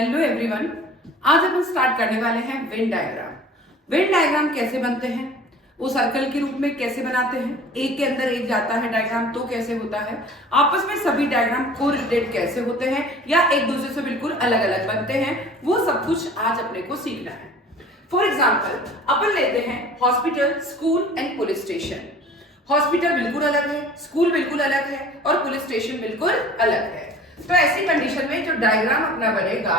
Hello everyone, आज अपन start करने वाले हैं वेन डायग्राम। वेन डायग्राम कैसे बनते हैं, वो सर्कल के रूप में कैसे बनाते हैं, एक के अंदर एक जाता है डायग्राम तो कैसे होता है, आपस में सभी डायग्राम को रिलेटेड कैसे होते हैं या एक दूसरे से बिल्कुल अलग अलग बनते हैं, वो सब कुछ आज अपने को सीखना है। फॉर एग्जाम्पल अपन लेते हैं hospital, school and police station. Hospital बिल्कुल अलग है, स्कूल बिल्कुल अलग है और पुलिस स्टेशन बिल्कुल अलग है। तो ऐसी कंडीशन में जो डायग्राम अपना बनेगा,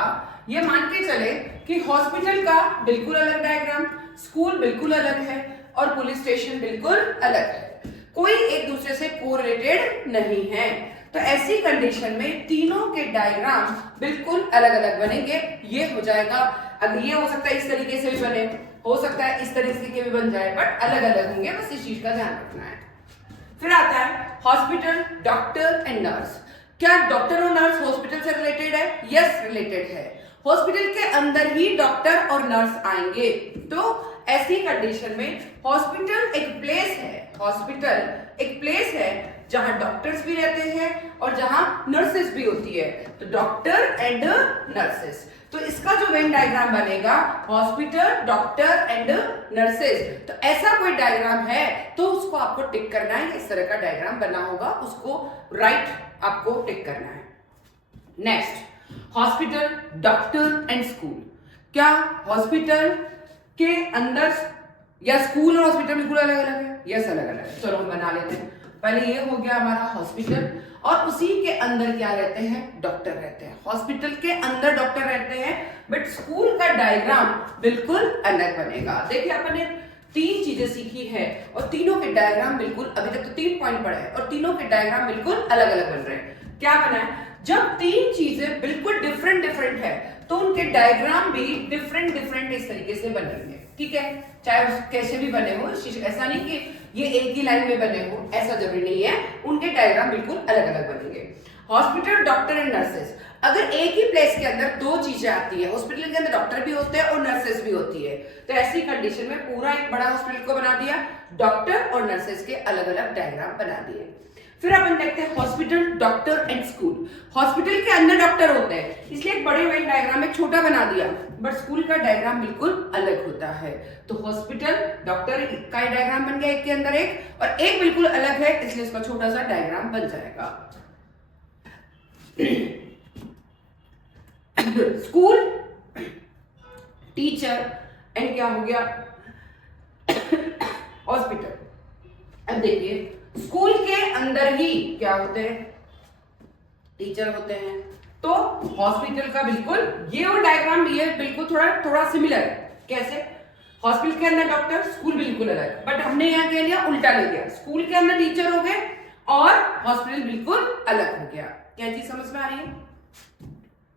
ये मान के चले कि हॉस्पिटल का बिल्कुल अलग डायग्राम, स्कूल बिल्कुल अलग है और पुलिस स्टेशन बिल्कुल अलग है, कोई एक दूसरे से कोरिलेटेड नहीं है। तो ऐसी कंडीशन में तीनों के डायग्राम बिल्कुल अलग अलग बनेंगे। ये हो जाएगा, अगर ये हो सकता है इस तरीके से भी बने, हो सकता है इस तरीके के भी बन जाए, बट अलग अलग होंगे, बस इस चीज का ध्यान रखना है। फिर आता है हॉस्पिटल, डॉक्टर एंड नर्स। क्या डॉक्टर और नर्स हॉस्पिटल से रिलेटेड है? यस, रिलेटेड है। हॉस्पिटल के अंदर ही डॉक्टर और नर्स आएंगे। तो ऐसी कंडीशन में हॉस्पिटल एक प्लेस है, हॉस्पिटल एक प्लेस है जहां डॉक्टर्स भी रहते हैं और जहां नर्सेस भी होती है। तो डॉक्टर एंड नर्सेस, तो इसका जो वेन डायग्राम बनेगा हॉस्पिटल, डॉक्टर एंड नर्सेस। तो ऐसा कोई डायग्राम है तो उसको आपको टिक करना है, इस तरह का डायग्राम बना होगा, उसको राइट आपको टिक करना है। Next, hospital, doctor and school. क्या हॉस्पिटल के अंदर या स्कूल और हॉस्पिटल बिल्कुल अलग अलग है? यस, अलग अलग है। चलो हम बना लेते हैं। पहले ये हो गया हमारा हॉस्पिटल और उसी के अंदर क्या रहते हैं? डॉक्टर रहते हैं। हॉस्पिटल के अंदर डॉक्टर रहते हैं, बट स्कूल का डायग्राम बिल्कुल अलग बनेगा। देखिए अपन ने तीन चीजें सीखी है और तीनों के डायग्राम बिल्कुल, अभी तक तो 3 पॉइंट पढ़े हैं और तीनों के डायग्राम बिल्कुल अलग अलग बन रहे हैं। क्या बना है? जब तीन चीजें बिल्कुल डिफरेंट डिफरेंट है तो उनके डायग्राम भी डिफरेंट डिफरेंट इस तरीके से बनेंगे। ठीक है, चाहे कैसे भी बने हो, ऐसा नहीं कि ये एक ही लाइन में बने हो, ऐसा जरूरी नहीं है, उनके डायग्राम बिल्कुल अलग अलग बनेंगे। हॉस्पिटल, डॉक्टर एंड नर्सेस, अगर एक ही प्लेस के अंदर दो चीजें आती है, हॉस्पिटल के अंदर डॉक्टर भी होते हैं और नर्सेस भी होती है, तो ऐसी कंडीशन में पूरा एक बड़ा हॉस्पिटल को बना दिया, डॉक्टर और नर्सेस के अलग अलग डायग्राम बना दिए। फिर अपन देखते हैं hospital, doctor and school. Hospital के अंदर डॉक्टर होते हैं, इसलिए एक बड़े वेन डायग्राम एक छोटा बना दिया, बट स्कूल का डायग्राम बिल्कुल अलग होता है। तो हॉस्पिटल, डॉक्टर का डायग्राम बन गया एक के अंदर एक, और एक बिल्कुल अलग है, इसलिए इसका छोटा सा डायग्राम बन जाएगा। स्कूल, टीचर एंड क्या हो गया? हॉस्पिटल। अब देखिए स्कूल के अंदर ही क्या होते हैं? टीचर होते हैं। तो हॉस्पिटल का बिल्कुल ये और डायग्राम ये बिल्कुल थोड़ा थोड़ा सिमिलर है। कैसे? हॉस्पिटल के अंदर डॉक्टर, स्कूल बिल्कुल अलग, बट हमने यहाँ कह लिया उल्टा ले लिया, स्कूल के अंदर टीचर हो गए और हॉस्पिटल बिल्कुल अलग हो गया। क्या चीज समझ में आ रही है?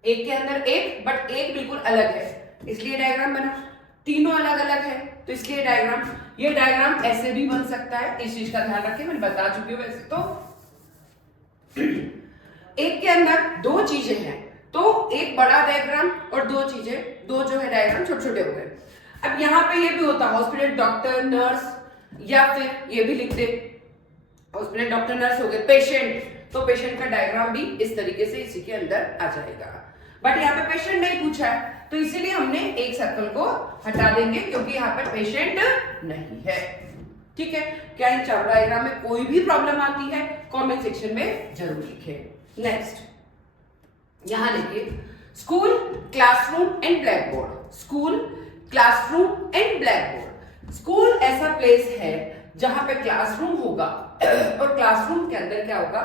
एक के अंदर एक, बट एक बिल्कुल अलग है, इसलिए डायग्राम बना। तीनों अलग अलग है तो इसलिए डायग्राम, ये डायग्राम ऐसे भी बन सकता है, इस चीज का ध्यान रखें, मैंने बता चुकी हूँ वैसे तो। एक के अंदर दो चीजें हैं तो एक बड़ा डायग्राम और दो चीजें, दो जो है डायग्राम छोटे छोटे हो गए। अब यहाँ पे ये भी होता है हॉस्पिटल, डॉक्टर, नर्स, या फिर ये भी लिख दे हॉस्पिटल, डॉक्टर, नर्स हो गए, पेशेंट, तो पेशेंट का डायग्राम भी इस तरीके से इसी के अंदर आ जाएगा। बट यहाँ पे पेशेंट नहीं पूछा है तो इसीलिए हमने एक सर्कल को हटा देंगे क्योंकि यहाँ पे पेशेंट नहीं है। ठीक है, क्या इन चार डायग्राम में कोई भी प्रॉब्लम आती है कमेंट सेक्शन में जरूर लिखें। नेक्स्ट, यहां देखिए school, classroom and black board. School, classroom and black board. School ऐसा प्लेस है जहां पे क्लासरूम होगा और क्लासरूम के अंदर क्या होगा?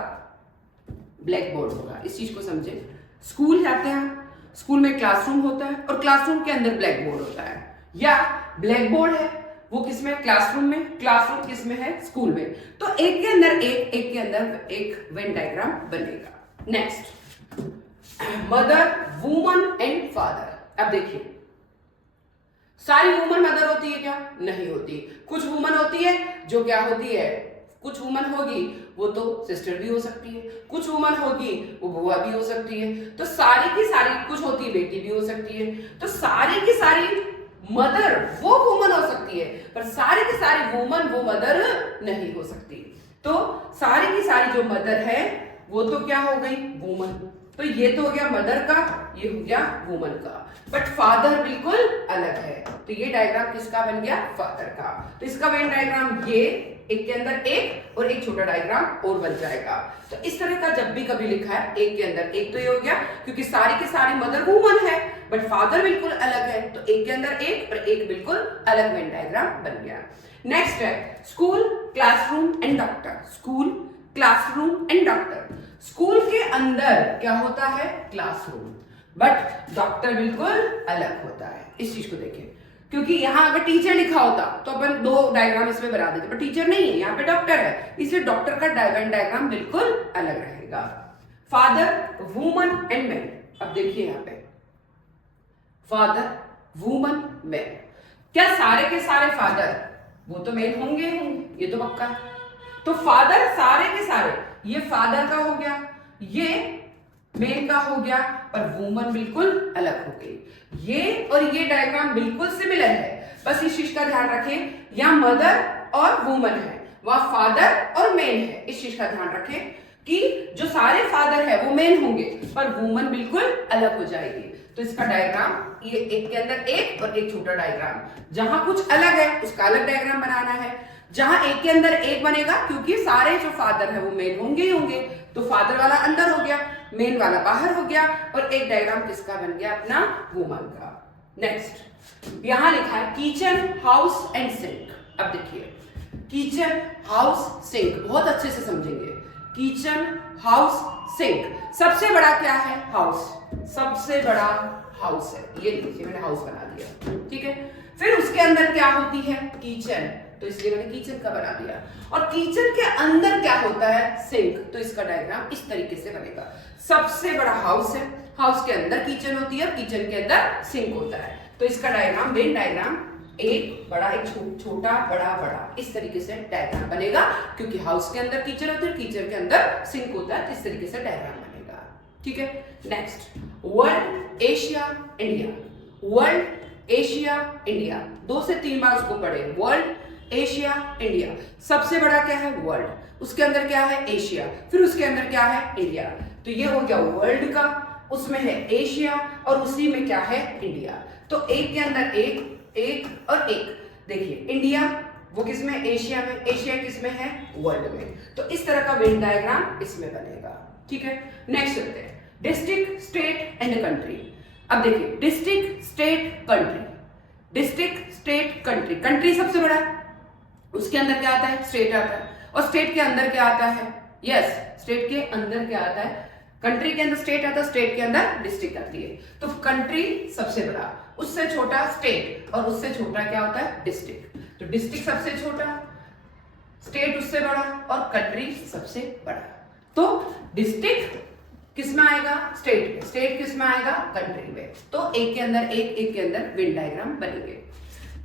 ब्लैक बोर्ड होगा। इस चीज को समझे। स्कूल जाते हैं, स्कूल में क्लासरूम होता है और क्लासरूम के अंदर ब्लैक बोर्ड होता है, या ब्लैक बोर्ड है वो किसमें? क्लासरूम में, क्लासरूम किसमें है? स्कूल में। तो एक के अंदर एक, एक के अंदर एक वेन डायग्राम बनेगा। Next, mother, woman and father. अब देखिए सारी वुमन मदर होती है क्या? नहीं होती। कुछ वुमन होती है जो क्या होती है, कुछ वुमन होगी वो तो सिस्टर भी हो सकती है, कुछ वुमन होगी वो बुआ भी हो सकती है, तो सारी की सारी, कुछ होती है बेटी भी हो सकती है, तो सारी की सारी मदर वो वुमन हो सकती है, पर सारी की सारी वुमन वो मदर नहीं हो सकती। तो सारी की सारी जो मदर है वो तो क्या हो गई? वुमन। तो ये तो हो गया मदर का, ये हो गया वुमन का, बट फादर बिल्कुल अलग है। तो ये डायग्राम किसका बन गया? फादर का। तो इसका वेन डायग्राम ये एक के अंदर एक और एक छोटा डायग्राम और बन जाएगा। तो इस तरह का जब भी कभी लिखा है एक के अंदर एक, तो ये हो गया क्योंकि सारी के सारी मदर वुमन है बट फादर बिल्कुल अलग है, तो एक के अंदर एक और एक बिल्कुल अलग वेन डायग्राम बन गया। नेक्स्ट है school, classroom and doctor. School, classroom and doctor. School के अंदर क्या होता है? क्लासरूम, बट डॉक्टर बिल्कुल अलग होता है। इस चीज को देखिए, क्योंकि यहां अगर टीचर लिखा होता तो अपन दो डायग्राम इसमें बना देते, पर टीचर नहीं है, यहाँ पे डॉक्टर है, इसलिए डॉक्टर का डायग्राम बिल्कुल अलग रहेगा। Father, woman and man. अब देखिए यहाँ पे फादर, वुमन, मैन। क्या सारे के सारे फादर वो तो मेन होंगे, ये तो पक्का। तो फादर सारे के सारे, ये फादर का हो गया, ये मेन का हो गया, पर वुमन बिल्कुल अलग हो गई। ये और ये डायग्राम बिल्कुल सिमिलर है, बस इस चीज का ध्यान रखें, यहाँ मदर और वुमन है, वहां फादर और मेन है। इस चीज का ध्यान रखें कि जो सारे फादर है वो मेन होंगे पर वुमन बिल्कुल अलग हो जाएगी। तो इसका डायग्राम ये एक के अंदर एक और एक छोटा डायग्राम, जहां कुछ अलग है उसका अलग डायग्राम बनाना है, जहां एक के अंदर एक बनेगा क्योंकि सारे जो फादर है वो मेन होंगे ही होंगे, तो फादर वाला अंदर हो गया, मेन वाला बाहर हो गया, और एक डायग्राम किसका बन गया? अपना वुमन का। नेक्स्ट यहां लिखा है किचन, हाउस एंड सिंक। अब देखिए किचन, हाउस, सिंक बहुत अच्छे से समझेंगे। Kitchen, house, sink. सबसे बड़ा क्या है? हाउस। सबसे बड़ा हाउस है, ये देखिए मैंने हाउस बना दिया, ठीक है। फिर उसके अंदर क्या होती है? किचन, तो इसलिए मैंने किचन का बना दिया। और किचन के अंदर क्या होता है? सिंक। तो इसका डायग्राम इस तरीके से बनेगा। सबसे बड़ा हाउस है, हाउस के अंदर किचन होती है, किचन के अंदर सिंक होता है। तो इसका डायग्राम, मेन डायग्राम एक बड़ा, एक छोटा, बड़ा, बड़ा, इस तरीके से डायग्राम बनेगा क्योंकि हाउस के अंदर किचन होती है, किचन के अंदर सिंक होता है, इस तरीके से डायग्राम बनेगा, ठीक है। Next world, Asia, India. World, Asia, India, 2 से 3 बार उसको पढ़े। World, Asia, India. सबसे बड़ा क्या है? वर्ल्ड, उसके अंदर क्या है? एशिया, फिर उसके अंदर क्या है? इंडिया। तो ये हो गया वर्ल्ड का, उसमें है एशिया और उसी में क्या है? इंडिया। तो एक के अंदर एक, एक और एक। देखिए इंडिया वो किसमें? एशिया में, एशिया किसमें है? वर्ल्ड में। तो इस तरह का वेन डायग्राम इसमें बनेगा, ठीक है। नेक्स्ट चलते हैं डिस्ट्रिक्ट, स्टेट एंड कंट्री। अब देखिए district, state, country. District, state, country. Country सबसे बड़ा है, उसके अंदर क्या आता है? स्टेट आता है, और स्टेट के अंदर क्या आता है? यस, स्टेट के अंदर क्या आता है? कंट्री के अंदर स्टेट आता है, स्टेट के अंदर डिस्ट्रिक्ट आती है। तो कंट्री सबसे बड़ा, उससे छोटा स्टेट, और उससे छोटा क्या होता है? डिस्ट्रिक्ट। तो डिस्ट्रिक्ट सबसे छोटा, स्टेट उससे बड़ा, और कंट्री सबसे बड़ा। तो डिस्ट्रिक्ट किसमें आएगा? स्टेट में, स्टेट किसमें आएगा? कंट्री में। तो एक के अंदर एक, एक के अंदर वेन डायग्राम बनेंगे।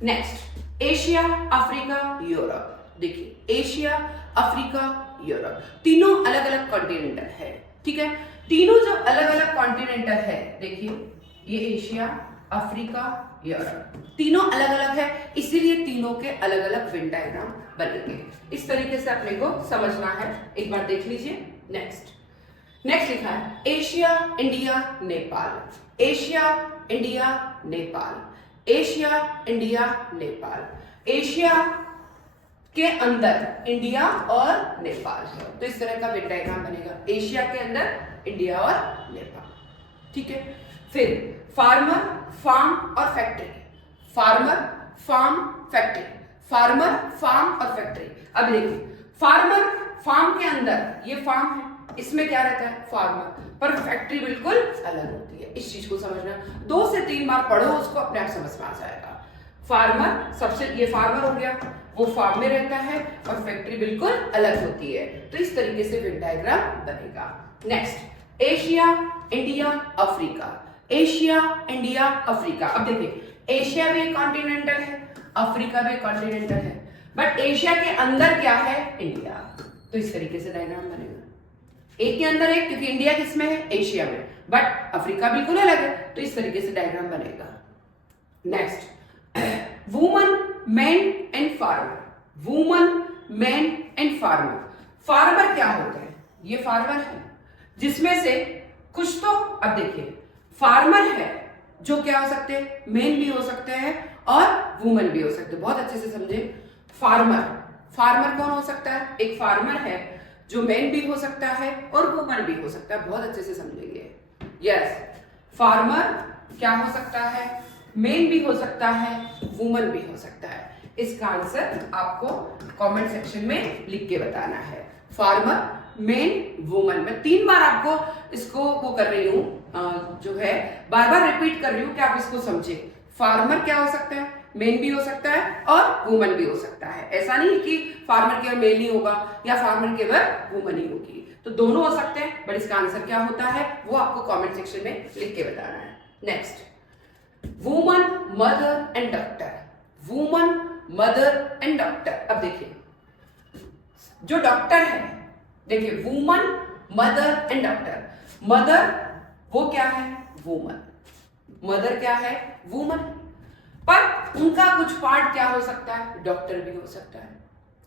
Next Asia, Africa, Europe. देखिए एशिया, अफ्रीका, यूरोप, तीनों अलग अलग कॉन्टिनेंटल है, ठीक है। तीनों जब अलग अलग कॉन्टिनेंटल है, देखिए ये एशिया, अफ्रीका, यूरोप, तीनों अलग अलग है, इसीलिए तीनों के अलग अलग वेन डायग्राम बनेंगे। इस तरीके से अपने को समझना है, एक बार देख लीजिए। नेक्स्ट लिखा है Asia, India, Nepal. Asia, India, Nepal. Asia, India, Nepal. Asia के अंदर इंडिया और नेपाल है, तो इस तरह का वेन डायग्राम बनेगा। एशिया के अंदर इंडिया और नेपाल, ठीक है। फिर फार्मर, फार्म और factory. Farmer, farm, factory. Farmer, farm और फैक्ट्री। अब देखिए फार्मर, फार्म के अंदर ये फार्म है, इसमें क्या रहता है? फार्मर, पर फैक्ट्री बिल्कुल अलग होती है। इस चीज को समझना, 2 से 3 बार पढ़ो, उसको अपने आप समझ में आ जाएगा। फार्मर सबसे, ये फार्मर हो गया, वो फार्म में रहता है, और फैक्ट्री बिल्कुल अलग होती है। तो इस तरीके से वेन डायग्राम बनेगा। Next Asia, India, Africa. Asia, India, Africa. अब देखिए एशिया भी कॉन्टिनेंटल है, अफ्रीका भी कॉन्टिनेंटल है, बट एशिया के अंदर क्या है? इंडिया। तो इस तरीके से डायग्राम बनेगा, एक के अंदर एक, क्योंकि इंडिया किसमें है? एशिया में, बट अफ्रीका बिल्कुल अलग है, तो इस तरीके से डायग्राम बनेगा। Next woman, man and farmer. Woman, man and farmer. Farmer क्या होता है? ये फार्मर है जिसमें से कुछ तो अब देखिए, फार्मर है जो क्या हो सकते हैं, मेन भी हो सकते हैं और वुमन भी हो सकते हैं। बहुत अच्छे से समझे, फार्मर, फार्मर कौन हो सकता है, एक फार्मर है जो मेन भी हो सकता है और वुमन भी हो सकता है। बहुत अच्छे से समझेंगे। यस, फार्मर क्या हो सकता है, मेन भी हो सकता है, वुमन भी हो सकता है। इसका आंसर आपको कमेंट सेक्शन में लिख के बताना है। Farmer, main, woman. मैं 3 बार आपको इसको वो कर रही हूँ, जो है बार बार रिपीट कर रही हूँ कि आप इसको समझे। फार्मर क्या हो सकता है, मेन भी हो सकता है और वुमन भी हो सकता है। ऐसा नहीं कि फार्मर केवल मेल ही होगा या फार्मर केवल वुमन ही होगी, तो दोनों हो सकते हैं। बट इसका आंसर क्या होता है वो आपको कमेंट सेक्शन में लिख के बताना है। Next, woman, mother and doctor. Woman, mother and doctor. अब देखिए, जो डॉक्टर है, देखिए woman, mother and doctor. Mother वो क्या है, वुमन। मदर क्या है, वुमन। पर उनका कुछ पार्ट क्या हो सकता है, डॉक्टर भी हो सकता है।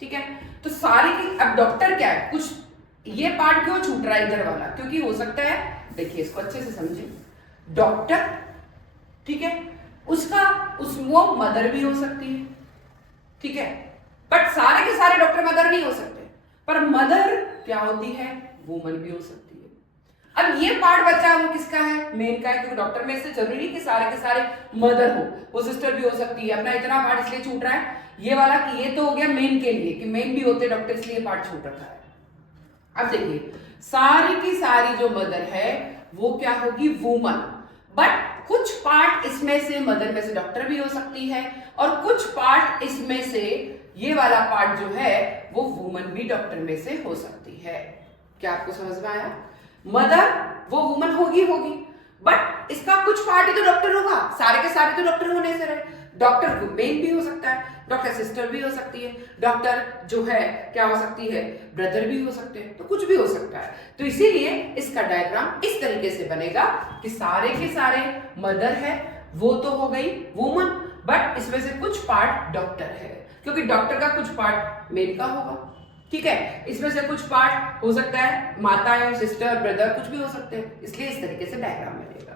ठीक है, तो सारे की, अब डॉक्टर क्या है, कुछ ये पार्ट क्यों छूट रहा है इधर वाला, क्योंकि हो सकता है, देखिए इसको अच्छे से समझे, डॉक्टर, ठीक है, वो मदर भी हो सकती है। ठीक है, बट सारे के सारे डॉक्टर मदर नहीं हो सकते, पर मदर क्या होती है, वुमन भी हो सकती है। अब ये पार्ट बचा वो किसका है, मेन का है, क्योंकि डॉक्टर में से जरूरी नहीं कि सारे के सारे मदर हो, वो सिस्टर भी हो सकती है। अपना इतना पार्ट इसलिए छूट रहा है ये वाला कि ये तो हो गया मेन के लिए, कि मेन भी होते डॉक्टर, इसलिए पार्ट छूट रखा है। अब देखिए, सारी की सारी जो मदर है वो क्या होगी, वुमन। बट कुछ पार्ट इसमें से मदर में से डॉक्टर भी हो सकती है, और कुछ पार्ट इसमें से ये वाला पार्ट जो है वो वुमन भी डॉक्टर में से हो सकती है। क्या आपको समझ में आया? मदर वो वुमन होगी, बट इसका कुछ पार्ट ही तो डॉक्टर होगा, सारे के सारे तो डॉक्टर होने से रहे। डॉक्टर मेन भी हो सकता है, डॉक्टर सिस्टर भी हो सकती है, डॉक्टर जो है क्या हो सकती है, ब्रदर भी हो सकते हैं, तो कुछ भी हो सकता है। तो इसीलिए इसका डायग्राम इस तरीके से बनेगा कि सारे के सारे मदर है, वो तो हो गई वुमन, बट इसमें से कुछ पार्ट डॉक्टर है, क्योंकि डॉक्टर का कुछ पार्ट मेल का होगा। ठीक है, इसमें से कुछ पार्ट हो सकता है माता या सिस्टर, ब्रदर, कुछ भी हो सकते हैं, इसलिए इस तरीके से डायग्राम बनेगा।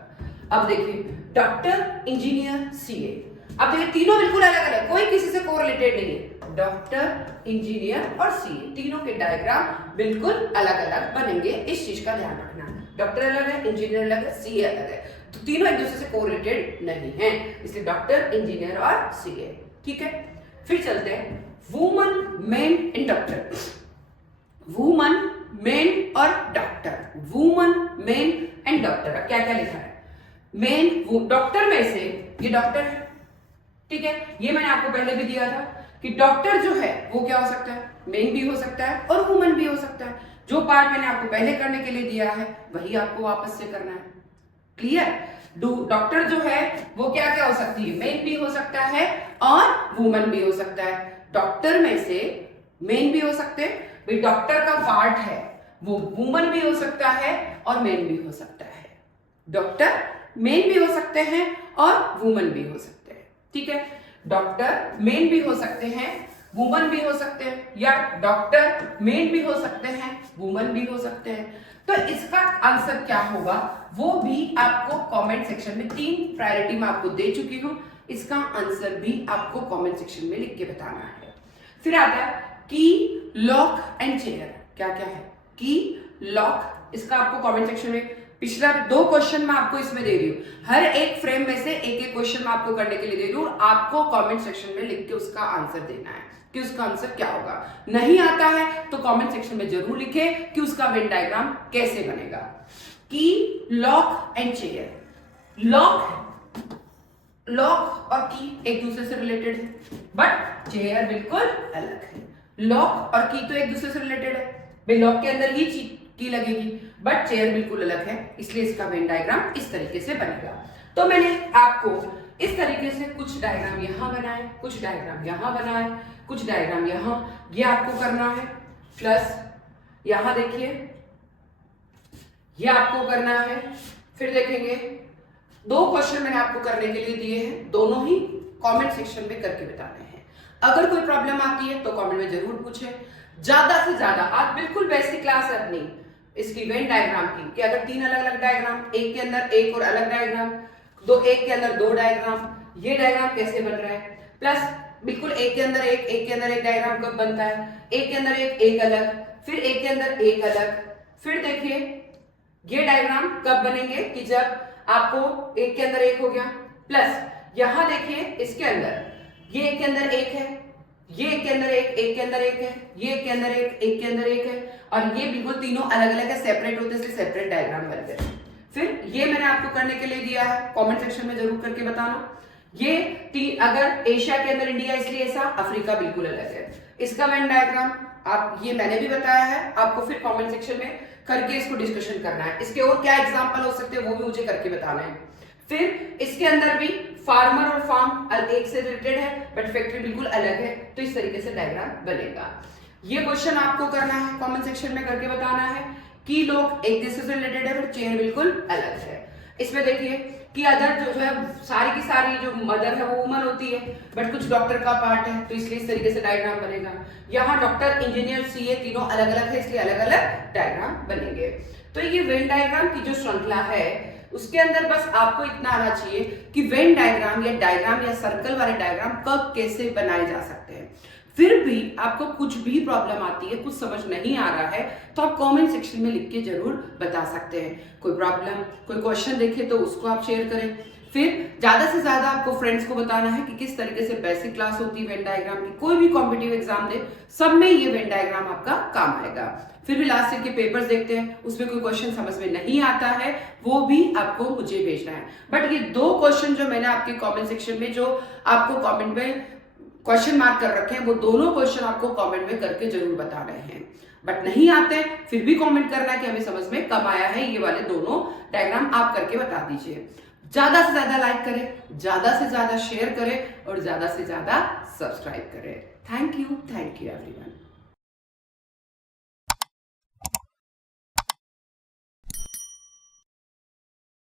अब देखिए, डॉक्टर, इंजीनियर, सीए। अब देखिए तीनों बिल्कुल अलग अलग, कोई किसी से कोरिलेटेड नहीं है। डॉक्टर, इंजीनियर और सीए, तीनों के डायग्राम बिल्कुल अलग अलग बनेंगे, इस चीज का ध्यान रखना। डॉक्टर अलग है, इंजीनियर अलग है, सीए अलग है, तो तीनों एक दूसरे से कोरिलेटेड नहीं है, इसलिए डॉक्टर, इंजीनियर और सीए। ठीक है, फिर चलते हैं woman, men and doctor. Woman, men और doctor, woman, men and doctor. अब क्या क्या लिखा है, मेन, वो डॉक्टर में से ये डॉक्टर है। ठीक है, ये मैंने आपको पहले भी दिया था कि डॉक्टर जो है वो क्या हो सकता है, मेन भी हो सकता है और वुमन भी हो सकता है। जो पार्ट मैंने आपको पहले करने के लिए दिया है वही आपको वापस से करना है। क्लियर? डॉक्टर जो है वो क्या क्या हो सकती है, मेन भी हो सकता है और वुमन भी हो सकता है। डॉक्टर में से मेन भी हो सकते हैं, भाई डॉक्टर का पार्ट है वो वुमन भी हो सकता है और मेन भी हो सकता है। डॉक्टर मेन भी हो सकते हैं और वुमन भी हो सकते हैं। ठीक है, डॉक्टर मेन भी हो सकते हैं, वुमन भी हो सकते हैं, या डॉक्टर मेन भी हो सकते हैं, वुमन भी हो सकते हैं। तो इसका आंसर क्या होगा वो भी आपको कमेंट सेक्शन में, 3 प्रायोरिटी में आपको दे चुकी हूं, इसका आंसर भी आपको कमेंट सेक्शन में लिख के बताना है। फिर आता है की, लॉक एंड चेयर। क्या क्या है, की, लॉक, इसका आपको कमेंट सेक्शन में, पिछला 2 क्वेश्चन मैं आपको इसमें दे रही हूँ, हर एक फ्रेम में से एक एक क्वेश्चन मैं आपको करने के लिए दे रही हूँ, आपको कमेंट सेक्शन में लिख के उसका आंसर देना है कि उसका आंसर क्या होगा। नहीं आता है तो कमेंट सेक्शन में जरूर लिखे कि उसका वेन डायग्राम कैसे बनेगा। की, लॉक एंड चेयर। लॉक और की एक दूसरे से रिलेटेड है, बट चेयर बिल्कुल अलग है। लॉक और की तो एक दूसरे से रिलेटेड है, भाई लॉक के अंदर ही की लगेगी, बट चेयर बिल्कुल अलग है, इसलिए इसका वेन डायग्राम इस तरीके से बनेगा। तो मैंने आपको इस तरीके से कुछ डायग्राम यहां बनाए, कुछ डायग्राम यहां बनाए, कुछ डायग्राम यहां, ये आपको करना है। प्लस यहां देखिए ये आपको करना है। फिर देखेंगे 2 क्वेश्चन मैंने आपको करने के लिए दिए हैं, दोनों ही कमेंट सेक्शन में करके बताने हैं। अगर कोई प्रॉब्लम आती है तो कमेंट में जरूर पूछें। ज्यादा से ज्यादा, आज बिल्कुल बेसिक क्लास है अपनी, इसकी वेन डायग्राम की कि अगर 3 अलग अलग डायग्राम, एक के अंदर एक और अलग डायग्राम, दो एक के अंदर 2 डायग्राम, ये डायग्राम कैसे बन रहा है, प्लस बिल्कुल एक के अंदर एक के अंदर एक डायग्राम कब बनता है, एक के अंदर एक अलग, फिर एक के अंदर एक अलग, फिर देखिए ये डायग्राम कब बनेंगे कि जब आपको एक के अंदर एक हो गया, प्लस यहां देखिए इसके अंदर ये एक के अंदर एक है, ये एक के अंदर एक के अंदर एक है, ये एक के अंदर एक के अंदर एक है, और ये बिल्कुल तीनों अलग अलग है, सेपरेट होते से सेपरेट डायग्राम बन गए। फिर ये मैंने आपको करने के लिए दिया है, कमेंट सेक्शन में जरूर करके बताना। ये अगर एशिया के अंदर इंडिया इसलिए ऐसा, अफ्रीका बिल्कुल अलग है। इसका वेन डायग्राम आप, ये मैंने भी बताया है, आपको फिर कमेंट सेक्शन में करके इसको डिस्कशन करना है। इसके और क्या एग्जांपल हो सकते हैं वो भी मुझे करके बताना है। फिर इसके अंदर भी फार्मर और फार्म एक से रिलेटेड है बट फैक्ट्री बिल्कुल अलग है, तो इस तरीके से डायग्राम बनेगा। ये क्वेश्चन आपको करना है, कमेंट सेक्शन में करके बताना है कि लोग एक दूसरे से रिलेटेड है बट चेन बिल्कुल अलग है। इसमें देखिए कि अदर जो है सारी की सारी जो मदर है वो वुमन होती है बट कुछ डॉक्टर का पार्ट है, तो इसलिए इस तरीके से डायग्राम बनेगा। यहाँ डॉक्टर, इंजीनियर, सीए तीनों अलग अलग है, इसलिए अलग अलग डायग्राम बनेंगे। तो ये वेन डायग्राम की जो श्रृंखला है उसके अंदर बस आपको इतना आना चाहिए कि वेन डायग्राम या सर्कल वाले डायग्राम कब कैसे बनाए जा सकते हैं। फिर भी आपको कुछ भी प्रॉब्लम आती है, कुछ समझ नहीं आ रहा है, तो आप कमेंट सेक्शन में लिख के जरूर बता सकते हैं। कोई प्रॉब्लम, कोई क्वेश्चन देखे तो उसको आप शेयर करें। फिर ज्यादा से ज्यादा आपको फ्रेंड्स को बताना है कि किस तरीके से बेसिक क्लास होती है वेन डायग्राम की। कोई भी कॉम्पिटिटिव एग्जाम दे, सब में ये वेन डायग्राम आपका काम आएगा। फिर भी लास्ट ईयर के पेपर्स देखते हैं, उसमें कोई क्वेश्चन समझ में नहीं आता है, वो भी आपको मुझे भेजना है। बट ये 2 क्वेश्चन जो मैंने आपके कमेंट सेक्शन में जो आपको कमेंट में क्वेश्चन मार्क कर रखे हैं, वो दोनों क्वेश्चन आपको कमेंट में करके जरूर बता रहे हैं। बट नहीं आते फिर भी कमेंट करना कि हमें समझ में कब आया है, ये वाले दोनों डायग्राम आप करके बता दीजिए। ज्यादा से ज्यादा लाइक करें, ज्यादा से ज्यादा शेयर करें और ज्यादा से ज्यादा सब्सक्राइब करें। Thank you everyone.